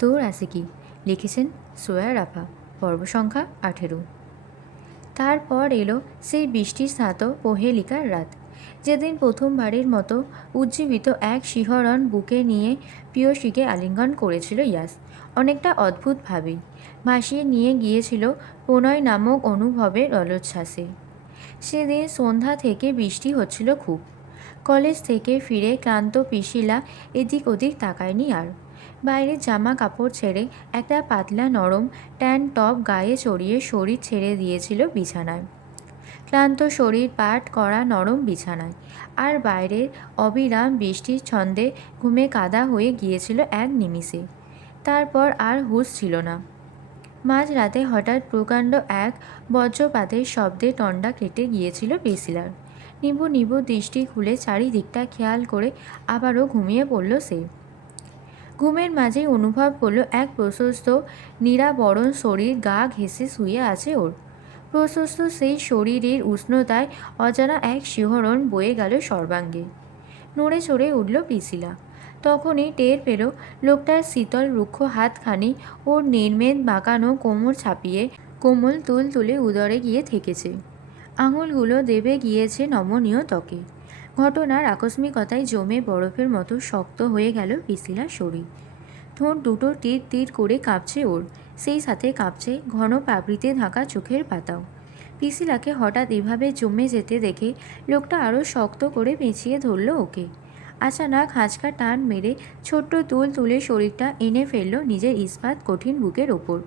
তোর আছে কি? লিখেছেন সোয়া রাফা। পর্ব সংখ্যা 18। তারপর এলো সেই বৃষ্টির স্নাত পহেলিকার রাত, যেদিন প্রথমবারের মতো উজ্জীবিত এক শিহরণ বুকে নিয়ে প্রিয়সীকে আলিঙ্গন করেছিল ইয়াস। অনেকটা অদ্ভুতভাবেই ভাসিয়ে নিয়ে গিয়েছিল প্রণয় নামক অনুভবের রলোচ্ছ্বাসে। সেদিন সন্ধ্যা থেকে বৃষ্টি হচ্ছিল খুব। কলেজ থেকে ফিরে ক্লান্ত পিশিলা এদিক ওদিক তাকায়নি আর। বাইরের জামা কাপড় ছেড়ে একটা পাতলা নরম ট্যান টপ গায়ে চড়িয়ে শরীর ছেড়ে দিয়েছিল বিছানায়। ক্লান্ত শরীর পাট করা নরম বিছানায়, আর বাইরের অবিরাম বৃষ্টির ছন্দে ঘুমে কাদা হয়ে গিয়েছিল এক নিমিষে। তারপর আর হুঁশ ছিল না। মাঝরাতে হঠাৎ প্রকাণ্ড এক বজ্রপাতের শব্দে টন্ডা কেটে গিয়েছিল পেসিলার। নিবু নিবু দৃষ্টি খুলে চারিদিকটা খেয়াল করে আবারও ঘুমিয়ে পড়ল সে। ঘুমের মাঝেই অনুভব করল এক প্রশস্ত নিরাবরণ শরীর গা ঘেঁষে শুয়ে আছে ওর। প্রশস্ত সেই শরীরের উষ্ণতায় অজানা এক শিহরণ বয়ে গেল সর্বাঙ্গে। নড়ে চড়ে উঠল পিসিলা। তখনই টের পেল লোকটার শীতল রুক্ষ হাতখানি ওর নির্মেদ বাঁকানো কোমর ছাপিয়ে কোমল তুল তুলে উদরে গিয়ে ঠেকেছে। আঙুলগুলো দেবে গিয়েছে নমনীয় ত্বকে। ঘটনার আকস্মিকতায় জমে বরফের মতো শক্ত হয়ে গেল পিসিলার শরীর। ঠোঁট দুটো তীর তীর করে কাঁপছে ওর, সেই সাথে কাঁপছে ঘন পাপড়িতে ঢাকা চোখের পাতাও। পিসিলাকে হঠাৎ এভাবে জমে যেতে দেখে লোকটা আরও শক্ত করে পেঁচিয়ে ধরল ওকে। আচানক হাঁচকা টান মেরে ছোট্ট তুল তুলে শরীরটা এনে ফেলল নিজের ইস্পাত কঠিন বুকের ওপর।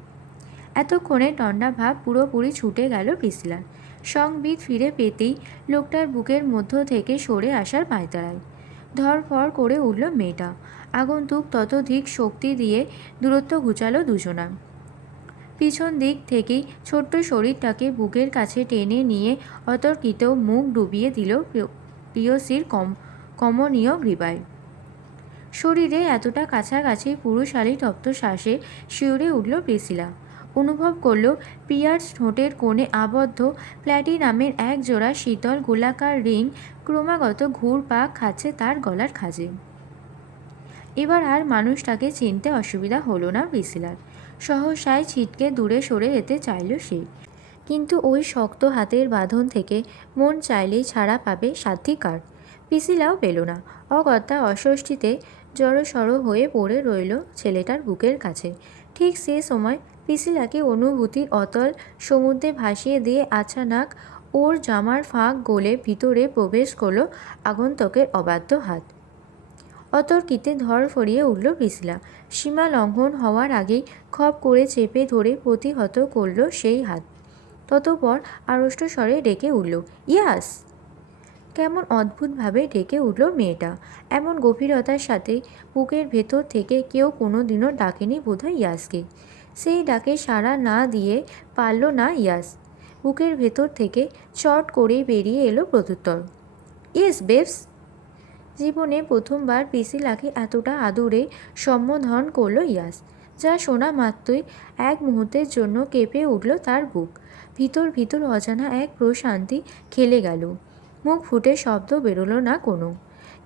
এতক্ষণে টন্ডা ভাব পুরোপুরি ছুটে গেল পিসিলার। সংবিদ ফিরে পেতেই লোকটার বুকের মধ্য থেকে সরে আসার পায়তারায় ধরফড় করে উঠল মেয়েটা। আগন্তুক ততোধিক শক্তি দিয়ে দূরত্ব ঘুচালো দুজনা। পিছন দিক থেকেই ছোট্ট শরীরটাকে বুকের কাছে টেনে নিয়ে অতর্কিত মুখ ডুবিয়ে দিল প্রিয়সীর কমনীয় গ্রীবায়। শরীরে এতটা কাছাকাছি পুরুষালী তপ্ত শ্বাসে শিউরে উঠল প্রিসিলা। অনুভব করল প্রিয়ার ঠোঁটের কোণে আবদ্ধ প্ল্যাটিনামের এক জোড়া শীতল গোলাকার রিং ক্রমাগত ঘুরপাক খাচ্ছে তার গলার খাঁজে। এবার আর মানুষটাকে চিনতে অসুবিধা হলো না প্রিসিলার। সহসায় ছিটকে দূরে সরে যেতে চাইল সে, কিন্তু ওই শক্ত হাতের বাঁধন থেকে মন চাইলেই ছাড়া পাবে সাধ্যিকার। পিসিলাও পেল না। অগত্যা অস্বস্তিতে জড়সড় হয়ে পড়ে রইল ছেলেটার বুকের কাছে। ঠিক সে সময় পিসিলাকে অনুভূতির অতল সমুদ্রে ভাসিয়ে দিয়ে আচানক ওর জামার ফাঁক গলে ভিতরে প্রবেশ করল আগন্তকের অবাধ্য হাত। অতর্কিতে ধর ফরিয়ে উঠল পিসিলা। সীমা লঙ্ঘন হওয়ার আগেই খপ করে চেপে ধরে প্রতিহত করল সেই হাত। ততপর আড়ষ্ট স্বরে ডেকে উঠল, ইয়াস! কেমন অদ্ভুতভাবে ডেকে উঠল মেয়েটা। এমন গভীরতার সাথে বুকের ভেতর থেকে কেউ কোনো দিনও ডাকেনি বোধহয় ইয়াসকে। সেই ডাকে সাড়া না দিয়ে পারল না ইয়াস। বুকের ভেতর থেকে চট করেই বেরিয়ে এলো প্রত্যুত্তর, ইয়েস বেবস। জীবনে প্রথমবার পিসিলাকে এতটা আদুরে সম্বোধন করল ইয়াস, যা শোনা মাত্রই এক মুহূর্তের জন্য কেঁপে উঠল তার বুক। ভিতর ভিতর অজানা এক প্রশান্তি খেলে গেল। মুখ ফুটে শব্দ বেরোলো না কোনো।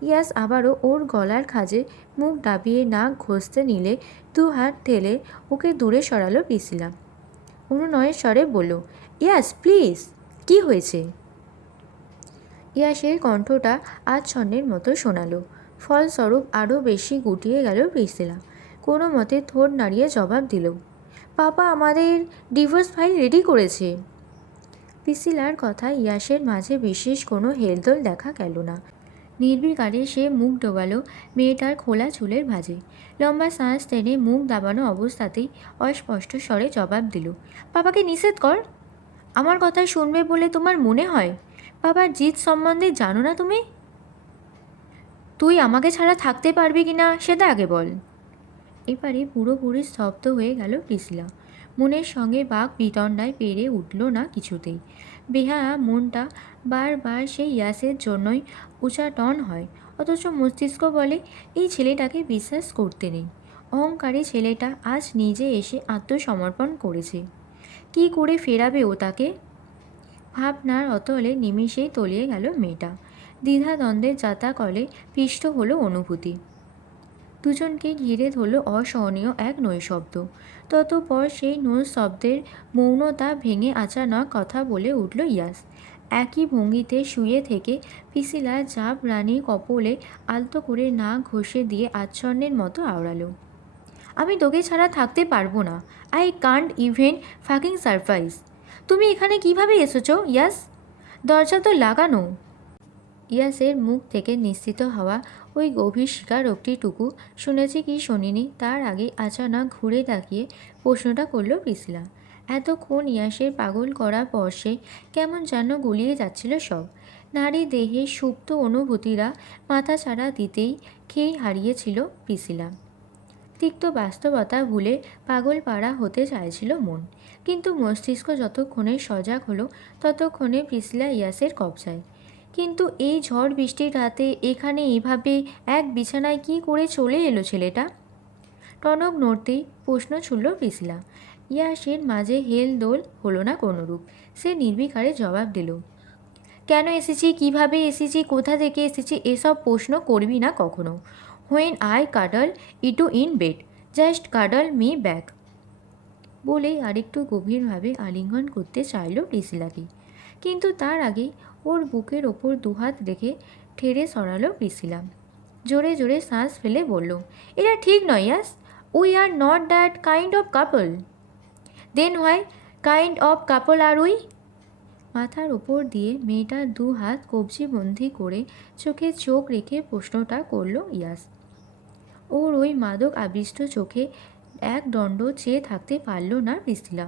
ইয়াস আবারও ওর গলার খাঁজে মুখ ডাবিয়ে নাক ঘষতে নিলে দু হাত ঠেলে ওকে দূরে সরালো পিসিলা। অনুনয়ের স্বরে বলল, ইয়াস প্লিজ। কি হয়েছে? ইয়াসের কণ্ঠটা আচ্ছন্নের মতো শোনালো। ফলস্বরূপ আরও বেশি গুটিয়ে গেল প্রিসিলা। কোনো মতে ঠোঁট নাড়িয়ে জবাব দিল, পাপা আমাদের ডিভোর্স ফাইল রেডি করেছে। প্রিসিলার কথায় ইয়াসের মাঝে বিশেষ কোনো হেলদোল দেখা গেল না। নির্বিকারে সে মুখ ডোবালো মেয়েটার খোলা চুলের ভাঁজে। লম্বা শ্বাস টেনে মুখ দাবানো অবস্থাতেই অস্পষ্ট স্বরে জবাব দিল, পাপাকে নিষেধ কর। আমার কথা শুনবে বলে তোমার মনে হয়? বাবার জিত সম্বন্ধে জানো না তুমি? তুই আমাকে ছাড়া থাকতে পারবি কি না সেটা আগে বল। এবারে পুরোপুরি স্তব্ধ হয়ে গেল প্রিসিলা। মনের সঙ্গে বাঘ বিতণ্ডায় পেরে উঠল না কিছুতেই। বেহায়া মনটা বারবার সেই ইয়াসের জন্যই উচাটন হয়, অথচ মস্তিষ্ক বলে এই ছেলেটাকে বিশ্বাস করতে নেই। অহংকারী ছেলেটা আজ নিজে এসে আত্মসমর্পণ করেছে। কি করে ফেরাবে ও তাকে? ভাবনার অতলে নিমিষেই তলিয়ে গেল মেয়েটা। দ্বিধাদ্বন্দ্বের যাতাকলে পিষ্ট হলো অনুভূতি। দুজনকে ঘিরে ধরল অসহনীয় এক নৈশব্দ। ততপর সেই শব্দের মৌনতা ভেঙে আচানক কথা বলে উঠল ইয়াস। একই ভঙ্গিতে শুয়ে থেকে পিসিলা জাপ রানী কপলে আলতো করে নাক ঘষে দিয়ে আচ্ছন্নের মতো আওড়ালো, আমি তোকে ছাড়া থাকতে পারবো না। I can't even fucking surprise. তুমি এখানে কিভাবে এসেছো ইয়াস? দরজা তো লাগানো। ইয়াসের মুখ থেকে নিশ্চিত হওয়া ওই গভীর স্বীকারোক্তিটুকু শুনেছি কি শুনিনি তার আগে আচানক ঘুরে তাকিয়ে প্রশ্নটা করল প্রিসিলা। এতক্ষণ ইয়াসের পাগল করা পর্শে কেমন যেন গুলিয়ে যাচ্ছিল সব। নারী দেহে সুপ্ত অনুভূতিরা মাথা ছাড়া দিতেই খেই হারিয়েছিল প্রিসিলা। তিক্ত বাস্তবতা ভুলে পাগল পাড়া হতে চাইছিল মন, কিন্তু মস্তিষ্ক যতক্ষণে সজাগ হলো ততক্ষণে প্রিসিলা ইয়াসের কবজায়। কিন্তু এই ঝড় বৃষ্টির রাতে এখানে এইভাবে এক বিছানায় কি করে চলে এলো ছেলেটা? টনক নড়তেই প্রশ্ন ছুড়ল প্রিসিলা। ইয়াসের মাঝে হেলদোল হলো না কোনোরূপ। সে নির্বিকারে জবাব দিল, কেন এসেছি, কিভাবে এসেছি, কোথা থেকে এসেছি এসব প্রশ্ন করবি না কখনো। When I cuddle into in bed, just cuddle me back. বলেই আরেকটু গভীরভাবে আলিঙ্গন করতে চাইল প্রিসিলাকে, কিন্তু তার আগেই ওর বুকের ওপর দুহাত রেখে ঠেড়ে সরালো প্রিসিলা। জোরে জোরে শ্বাস ফেলে বলল, এটা ঠিক নয় yes, we are not that kind of couple. Then why kind of couple are we? মাথার ওপর দিয়ে মেয়েটার দু হাত কবজিবন্দি করে চোখে চোখ রেখে প্রশ্নটা করল ইয়াস। ওর ওই মাদক আবিষ্ট চোখে এক দণ্ড চেয়ে থাকতে পারল না প্রিসিলা।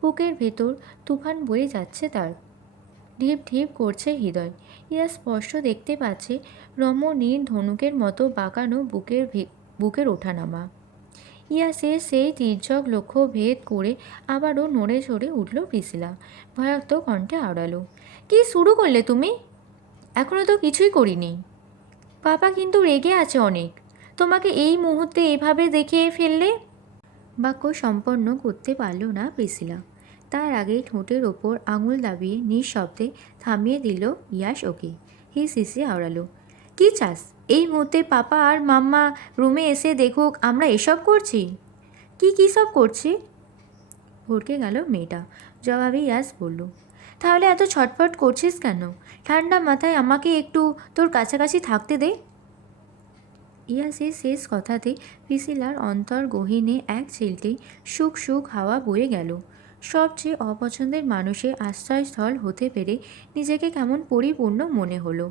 বুকের ভেতর তুফান বয়ে যাচ্ছে তার, ঢিপ ঢিপ করছে হৃদয়। ইয়াস স্পষ্ট দেখতে পাচ্ছে রমণীর ধনুকের মতো বাঁকানো বুকের ওঠানামা। ইয়াসের সেই তির্যক লক্ষ্য ভেদ করে আবারও নড়ে চড়ে উঠল প্রিসিলা। ভয়াক্ত কণ্ঠে আওড়ালো, কি শুরু করলে তুমি? এখনও তো কিছুই করিনি। পাপা কিন্তু রেগে আছে অনেক, তোমাকে এই মুহূর্তে এভাবে দেখে ফেললে। বাক্য সম্পন্ন করতে পারল না প্রিসিলা। তার আগেই ঠোঁটের ওপর আঙুল দাবিয়ে নিঃশব্দে থামিয়ে দিল ইয়াস ওকে। সিসি আওড়ালো, কি চাস? এই মুহূর্তে পাপা আর মাম্মা রুমে এসে দেখুক আমরা এসব করছি। কি সব করছি? ভড়কে গেল মেয়েটা। জবাবে ইয়াস বলল, তাহলে এত ছটফট করছিস কেন? ঠান্ডা মাথায় আমাকে একটু তোর কাছাকাছি থাকতে দে। ইয়াসের শেষ কথাতে প্রিসিলার অন্তর গহীনে এক চিলতেই সুখ সুখ হাওয়া বয়ে গেল। সবচেয়ে অপছন্দের মানুষের আশ্রয়স্থল হতে পেরে নিজেকে কেমন পরিপূর্ণ মনে হলো।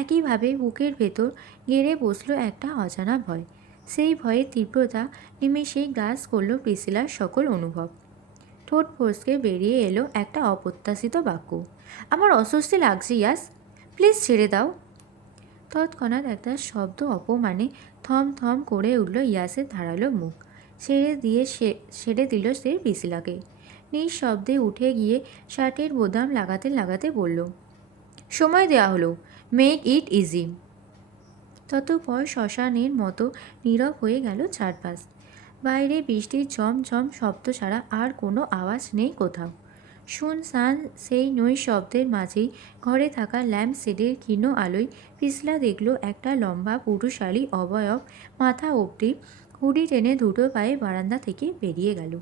একইভাবে বুকের ভেতর গেড়ে বসল একটা অজানা ভয়। সেই ভয়ের তীব্রতা নিমেষেই গ্রাস করল প্রিসিলার সকল অনুভব। ঠোঁট ফসকে বেরিয়ে এলো একটা অপ্রত্যাশিত বাক্য, আমার অস্বস্তি লাগছে ইয়াস, প্লিজ ছেড়ে দাও। তৎক্ষণাৎ একটা শব্দ অপমানে থম থম করে উঠল ইয়াসের ধারালো মুখ। ছেড়ে দিল সে প্রিসিলাকে। নিঃশব্দে উঠে গিয়ে শার্টের বোতাম লাগাতে লাগাতে বলল, সময় দেওয়া হলো, মেক ইট ইজি। ততপর শ্মশানের মতো নীরব হয়ে গেল চারপাশ। বাইরে বৃষ্টির ঝমঝম শব্দ ছাড়া আর কোনো আওয়াজ নেই কোথাও। শুনশান সেই নৈশব্দের মাঝেই ঘরে থাকা ল্যাম্পশেডের ক্ষীণ আলোয় পিছলা দেখল একটা লম্বা পুরুষালী অবয়ব মাথা অবধি হুডি টেনে দুটো পায়ে বারান্দা থেকে বেরিয়ে গেল।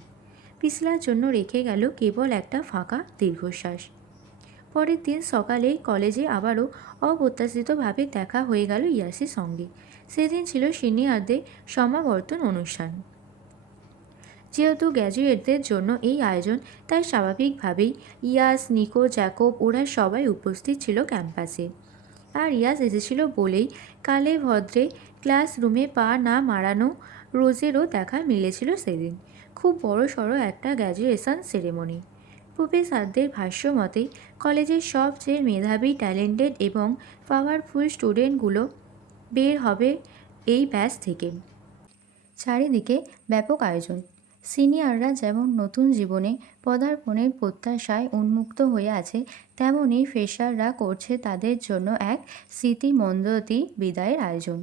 পিছলার জন্য রেখে গেল কেবল একটা ফাঁকা দীর্ঘশ্বাস। পরের দিন সকালে কলেজে আবারও অপ্রত্যাশিতভাবে দেখা হয়ে গেল ইয়াসের সঙ্গে। সেদিন ছিল সিনিয়রদের সমাবর্তন অনুষ্ঠান। যেহেতু গ্র্যাজুয়েটদের জন্য এই আয়োজন, তাই স্বাভাবিকভাবেই ইয়াস, নিকো, জ্যাকব ওরা সবাই উপস্থিত ছিল ক্যাম্পাসে। আর ইয়াস এসেছিল বলেই কালে ভদ্রে ক্লাসরুমে পা না মারানো রোজেরও দেখা মিলেছিল সেদিন। খুব বড় সড়ো একটা গ্র্যাজুয়েশন সেরেমনি। প্রফেসরদের ভাষ্য মতে কলেজের সবচেয়ে মেধাবী, ট্যালেন্টেড এবং পাওয়ারফুল স্টুডেন্টগুলো বের হবে এই ব্যাচ থেকে। চারিদিকে ব্যাপক আয়োজন। সিনিয়ররা যেমন নতুন জীবনে পদার্পণের প্রত্যাশায় উন্মুক্ত হয়ে আছে, তেমনি ফ্রেশাররা করছে তাদের জন্য এক স্মৃতিমণ্ডিত বিদায়ের আয়োজন।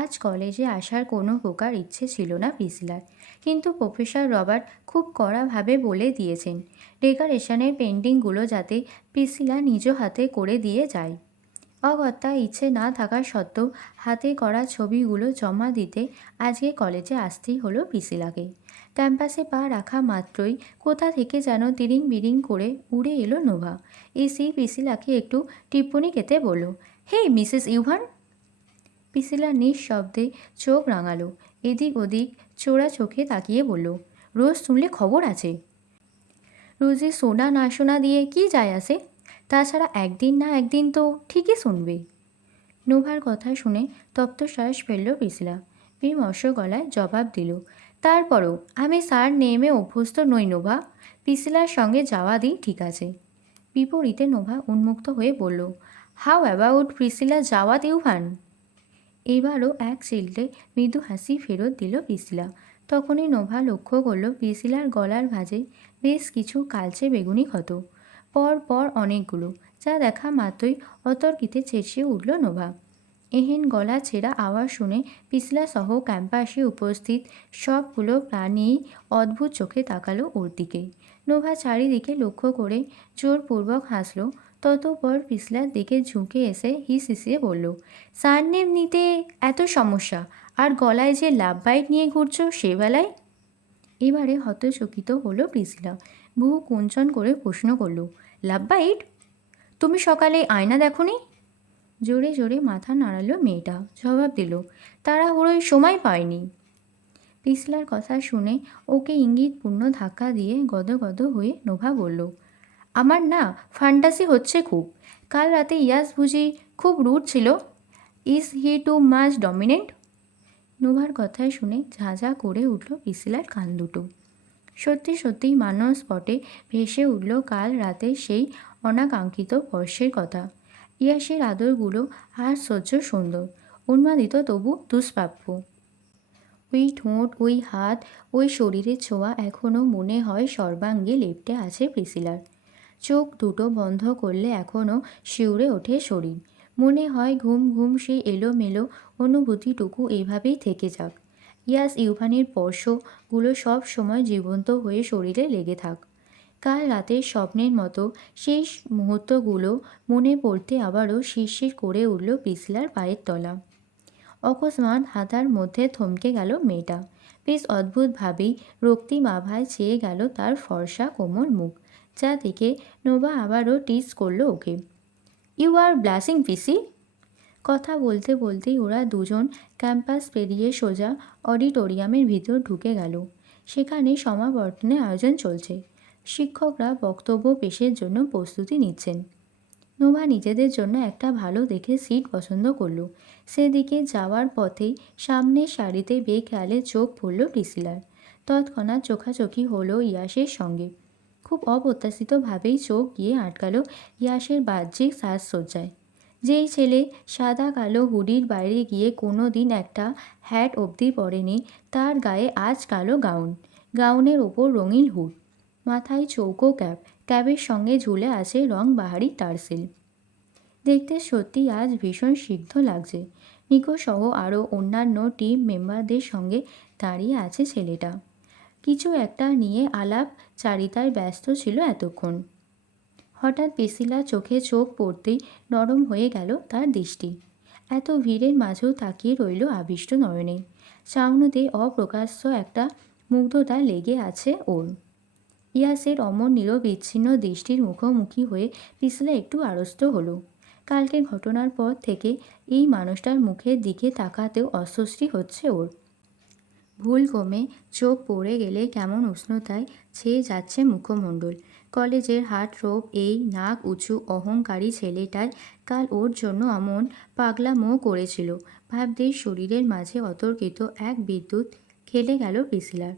আজ কলেজে আসার কোনো প্রকার ইচ্ছে ছিল না প্রিসিলার, কিন্তু প্রফেসর রবার্ট খুব কড়াভাবে বলে দিয়েছেন ডেকোরেশনের পেন্টিংগুলো যাতে প্রিসিলা নিজ হাতে করে দিয়ে যায়। অগত্যা ইচ্ছে না থাকা সত্ত্বেও হাতে করা ছবিগুলো জমা দিতে আজকে কলেজে আসতেই হলো পিসিলাকে। ক্যাম্পাসে পা রাখা মাত্রই কোথা থেকে যেন তিরিং বিরিং করে উড়ে এলো নোভা। এসেই পিসিলাকে একটু টিপ্পনি কেটে বলল, হে মিসেস ইউভান। পিসিলা নিঃশব্দে চোখ রাঙালো, এদিক ওদিক চোরা চোখে তাকিয়ে বলল, রোজ শুনলে খবর আছে। রোজে শোনা না শোনা দিয়ে কি যায় আসে? তাছাড়া একদিন না একদিন তো ঠিকই শুনবে। নোভার কথা শুনে তপ্তশ্বাস ফেলল পিসিলা। বিমর্ষ গলায় জবাব দিল, তারপরও আমি স্যার নেমে অভ্যস্ত নই নোভা। পিসিলার সঙ্গে যাওয়া দিই ঠিক আছে। বিপরীতে নোভা উন্মুক্ত হয়ে বলল, হাউ অ্যাবাউট প্রিসিলা যাওয়াত ইউভান? এবারও এক চিলটে মৃদু হাসি ফেরত দিল পিসিলা। তখনই নোভা লক্ষ্য করল পিসিলার গলার ভাঁজে বেশ কিছু কালচে বেগুনি ক্ষত, পর পর অনেকগুলো, যা দেখা মাত্রই অতর্কিতে চেঁচিয়ে উঠল নোভা। এহেন গলা ছেঁড়া আওয়াজ শুনে পিসিলা সহ ক্যাম্পাসে উপস্থিত সবগুলো প্রাণীই অদ্ভুত চোখে তাকালো ওর দিকে। নোভা চারিদিকে লক্ষ্য করে জোরপূর্বক হাসল। ততপর পিসলার দিকে ঝুঁকে এসে হিস হিসিয়ে বলল, সারনেম নিতে এত সমস্যা, আর গলায় যে লাভ বাইট নিয়ে ঘুরছো সে বেলায়? এবারে হতচকিত হলো প্রিসিলা। বহু কুঞ্চন করে প্রশ্ন করল, লাভ বাইট? তুমি সকালে আয়না দেখোনি? জোরে জোরে মাথা নাড়ালো মেয়েটা, জবাব দিল, তাড়াহুড়োয় সময় পায়নি। পিসলার কথা শুনে ওকে ইঙ্গিতপূর্ণ ধাক্কা দিয়ে গদগদ হয়ে নোভা বলল, আমার না ফ্যান্টাসি হচ্ছে খুব। কাল রাতে ইয়াস বুঝি খুব রুড ছিল? Is he too much dominant? নোভার কথায় শুনে ঝাঁঝা করে উঠল পিসিলার কান দুটো। সত্যি সত্যিই মানস স্পটে ভেসে উঠল কাল রাতে সেই অনাকাঙ্ক্ষিত স্পর্শের কথা। ইয়াসের আদরগুলো আশ্চর্য সুন্দর, উন্মাদিত তবু দুষ্প্রাপ্য। ওই ঠোঁট, ওই হাত, ওই শরীরের ছোঁয়া এখনও মনে হয় সর্বাঙ্গে লেপ্টে আছে প্রিসিলার। চোখ দুটো বন্ধ করলে এখনও শিউরে ওঠে শরীর। মনে হয় ঘুম ঘুম সেই এলোমেলো অনুভূতিটুকু এইভাবেই থেকে যাক। ইয়াস ইউভানের স্পর্শগুলো সব সময় জীবন্ত হয়ে শরীরে লেগে থাক। কাল রাতের স্বপ্নের মতো সেই মুহূর্তগুলো মনে পড়তে আবারও শিরশির করে উঠল পিসলার পায়ের তলা। অকস্মাৎ হাতার মধ্যে থমকে গেল মেয়েটা। বেশ অদ্ভুতভাবেই রক্তিম আভায় চেয়ে গেল তার ফর্সা কোমল মুখ, যা দেখে নোভা আবারও টিজ করল ওকে, ইউ আর ব্লাশিং পিসি। কথা বলতে বলতেই ওরা দুজন ক্যাম্পাস পেরিয়ে সোজা অডিটোরিয়ামের ভিতর ঢুকে গেল। সেখানে সমাবর্তনের আয়োজন চলছে। শিক্ষকরা বক্তব্য পেশের জন্য প্রস্তুতি নিচ্ছেন। নোভা নিজেদের জন্য একটা ভালো দেখে সিট পছন্দ করলো। সেদিকে যাওয়ার পথেই সামনের সারিতে বেখেয়ালে চোখ পড়ল প্রিসিলার। তৎক্ষণাৎ চোখাচোখি হলো ইয়াসের সঙ্গে। খুব অপ্রত্যাশিতভাবেই চোখ গিয়ে আটকালো ইয়াসের বাহ্যিক সাজসজ্জায়। যেই ছেলে সাদা কালো হুডির বাইরে গিয়ে কোনো দিন একটা হ্যাট অবধি পরেনি, তার গায়ে আজ কালো গাউন, গাউনের ওপর রঙিন হুড, মাথায় চৌকো ক্যাপ, ক্যাবের সঙ্গে ঝুলে আছে রং বাহারি টার্সেল। দেখতে সত্যি আজ ভীষণ সিদ্ধ লাগছে। নিকো সহ আরও অন্যান্য টিম মেম্বারদের সঙ্গে দাঁড়িয়ে আছে ছেলেটা। কিছু একটা নিয়ে আলাপ চারিতায় ব্যস্ত ছিল এতক্ষণ। হঠাৎ পেসিলা চোখে চোখ পড়তেই নরম হয়ে গেল তার দৃষ্টি। এত ভিড়ের মাঝেও তাকিয়ে রইল আবিষ্ট নয়নে। চাউনিতে অপ্রকাশ্য একটা মুগ্ধতা লেগে আছে ওর। ইয়াসের অমর নিরবিচ্ছিন্ন দৃষ্টির মুখোমুখি হয়ে পিসলা একটু আড়ষ্ট হলো। কালকের ঘটনার পর থেকে এই মানুষটার মুখের দিকে তাকাতেও অস্বস্তি হচ্ছে ওর। ভুল কমে চোখ পড়ে গেলে কেমন উষ্ণতায় ছেয়ে যাচ্ছে মুখমণ্ডল। কলেজের হার্টথ্রোব এই নাক উঁচু অহংকারী ছেলেটাই কাল ওর জন্য অমন পাগলামো করেছিল ভাবতেই শরীরের মাঝে অতর্কিত এক বিদ্যুৎ খেলে গেল পিসিলার।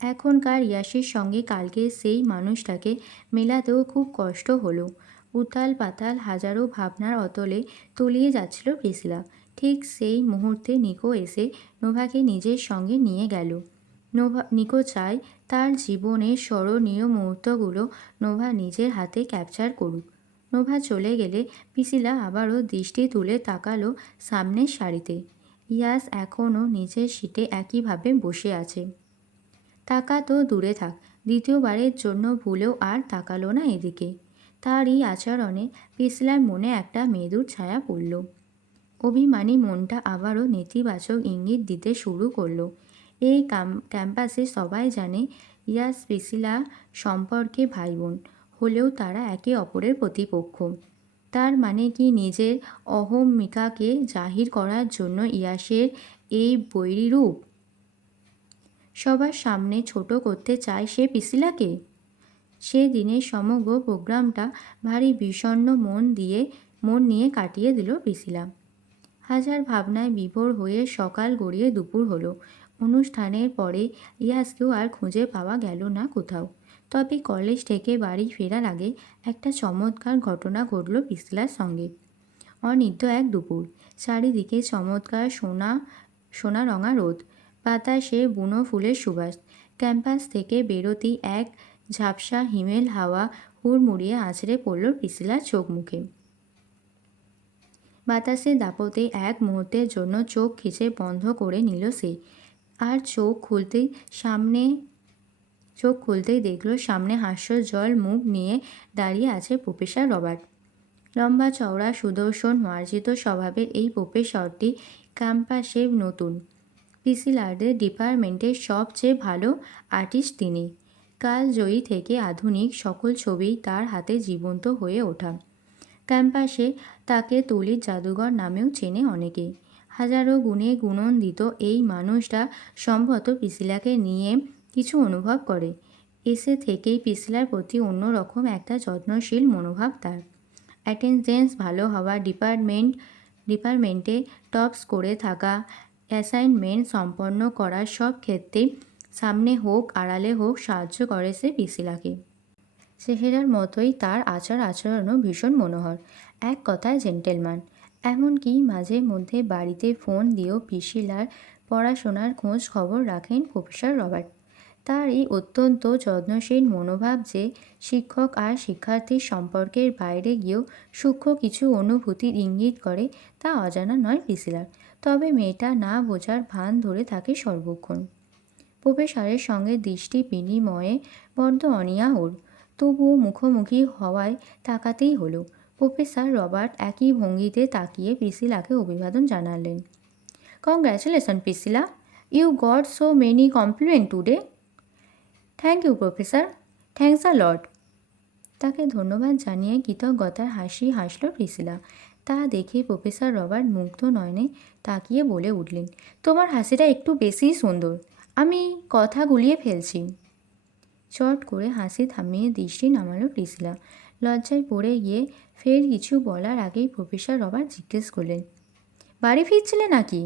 এখনকার ইয়াসের সঙ্গে কালকে সেই মানুষটাকে মেলাতেও খুব কষ্ট হলো। উতাল পাতাল হাজারো ভাবনার অতলে তলিয়ে যাচ্ছিল পিসিলা। ঠিক সেই মুহূর্তে নিকো এসে নোভাকে নিজের সঙ্গে নিয়ে গেল। নিকো চায় তার জীবনের স্মরণীয় মুহূর্তগুলো নোভা নিজের হাতে ক্যাপচার করুক। নোভা চলে গেলে পিসিলা আবারও দৃষ্টি তুলে তাকালো সামনের সারিতে। ইয়াস এখনও নিজের সিটে একইভাবে বসে আছে। তাকা তো দূরে থাক, দ্বিতীয়বারের জন্য ভুলেও আর তাকালো না এদিকে। তার এই আচরণে পিসলার মনে একটা মেদুর ছায়া পড়ল। অভিমানী মনটা আবারও নেতিবাচক ইঙ্গিত দিতে শুরু করলো। এই ক্যাম্পাসে সবাই জানে ইয়াস পিসিলা সম্পর্কে ভাই বোন হলেও তারা একে অপরের প্রতিপক্ষ। তার মানে কি নিজের অহমিকাকে জাহির করার জন্য ইয়াসের এই বৈরী রূপ? সবার সামনে ছোট করতে চায় সে পিসিলাকে। সে দিনের সমগ্র প্রোগ্রামটা ভারী বিষণ্ণ মন নিয়ে কাটিয়ে দিল পিসিলা। হাজার ভাবনায় বিভোর হয়ে সকাল গড়িয়ে দুপুর হলো। অনুষ্ঠানের পরে ইয়াসকেও আর খুঁজে পাওয়া গেল না কোথাও। তবে কলেজ থেকে বাড়ি ফেরার আগে একটা চমৎকার ঘটনা ঘটল পিসিলার সঙ্গে। অনিদ্য এক দুপুর, চারিদিকে চমৎকার সোনা রঙা রোদ, বাতাসে বুনো ফুলের সুবাস। ক্যাম্পাস থেকে বেরোতেই এক ঝাপসা হিমেল হাওয়া হুড়মুড়িয়ে আছড়ে পড়ল পিসিলার চোখ মুখে। বাতাসের দাপটে এক মুহূর্তের জন্য চোখ খিচে বন্ধ করে নিল সে। আর চোখ খুলতেই দেখল সামনে হাস্যোজ্জ্বল মুখ নিয়ে দাঁড়িয়ে আছে প্রফেসর রবার্ট। লম্বা চওড়া সুদর্শন মার্জিত স্বভাবের এই প্রফেসরটি ক্যাম্পাসে নতুন। পিসিলারদের ডিপার্টমেন্টের সবচেয়ে ভালো আর্টিস্ট তিনি। কালজয়ী থেকে আধুনিক সকল ছবিই তার হাতে জীবন্ত হয়ে ওঠা। ক্যাম্পাসে তাকে তুলির জাদুঘর নামেও চেনে অনেকে। হাজারো গুণে গুণান্বিত এই মানুষটা সম্ভবত পিসিলাকে নিয়ে কিছু অনুভব করে। এসে থেকেই পিসিলার প্রতি অন্যরকম একটা যত্নশীল মনোভাব তার। অ্যাটেন্ডেন্স ভালো হওয়া, ডিপার্টমেন্টে টপস করে থাকা, অ্যাসাইনমেন্ট সম্পন্ন করার সব ক্ষেত্রেই সামনে হোক আড়ালে হোক সাহায্য করে সে পিসিলাকে। চেহারার মতোই তার আচরণও ভীষণ মনোহর, এক কথায় জেন্টেলম্যান। এমনকি মাঝে মধ্যে বাড়িতে ফোন দিয়েও পিসিলার পড়াশোনার খোঁজ খবর রাখেন প্রফেসর রবার্ট। তার এই অত্যন্ত যত্নশীল মনোভাব যে শিক্ষক আর শিক্ষার্থীর সম্পর্কের বাইরে গিয়েও সূক্ষ্ম কিছু অনুভূতির ইঙ্গিত করে তা অজানা নয় পিসিলার। তবে মেয়েটা না বোঝার ভান ধরে থাকে সর্বক্ষণ। প্রফেসরের সঙ্গে দৃষ্টি বিনিময়ে বড্ড অনীহা ওর, তবুও মুখোমুখি হওয়ায় তাকাতেই হলো। প্রফেসর রবার্ট একই ভঙ্গিতে তাকিয়ে পিসিলাকে অভিবাদন জানালেন। Congratulation Priscilla, you got so many compliment today. Thank you professor, thanks a lot. তাকে ধন্যবাদ জানিয়ে কৃতজ্ঞতার হাসি হাসল পিসিলা। তা দেখে প্রফেসর রবার্ট মুগ্ধ নয়নে তাকিয়ে বলে উঠলেন, তোমার হাসিটা একটু বেশিই সুন্দর, আমি কথা গুলিয়ে ফেলছি। চট করে হাসি থামিয়ে দৃষ্টি নামালো পিসিলা। লজ্জায় পড়ে গিয়ে ফের কিছু বলার আগেই প্রফেসর রবার্ট জিজ্ঞেস করলেন, বাড়ি ফিরছিলে নাকি?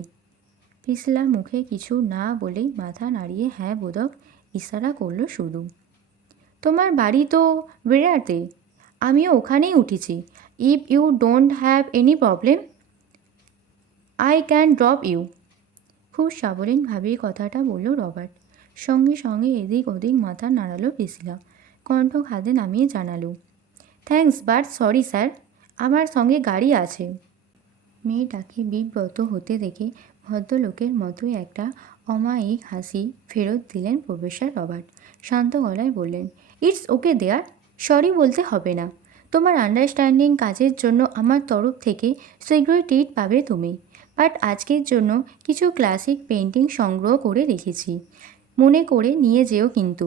পিসিলা মুখে কিছু না বলেই মাথা নাড়িয়ে হ্যাঁ বোধক ইশারা করল শুধু। তোমার বাড়ি তো বেড়াতে, আমিও ওখানেই উঠেছি। If you don't have any problem I can drop you. খুব সাবলীনভাবেই কথাটা বলল রবার্ট। সঙ্গে সঙ্গে এদিক ওদিক মাথা নাড়ালো পিসিলা। কণ্ঠ খাদে নামিয়ে জানালো, থ্যাঙ্কস বাট সরি স্যার, আমার সঙ্গে গাড়ি আছে। মেয়েটাকে বিব্রত হতে দেখে ভদ্রলোকের মতোই একটা অমায়িক হাসি ফেরত দিলেন প্রফেসর রবার্ট। শান্ত গলায় বললেন, ইটস ওকে দেয়ার, সরি বলতে হবে না। তোমার আন্ডারস্ট্যান্ডিং কাজের জন্য আমার তরফ থেকে শীঘ্রই ট্রিট পাবে তুমি। বাট আজকের জন্য কিছু ক্লাসিক পেন্টিং সংগ্রহ করে রেখেছি, মনে করে নিয়ে যেও কিন্তু।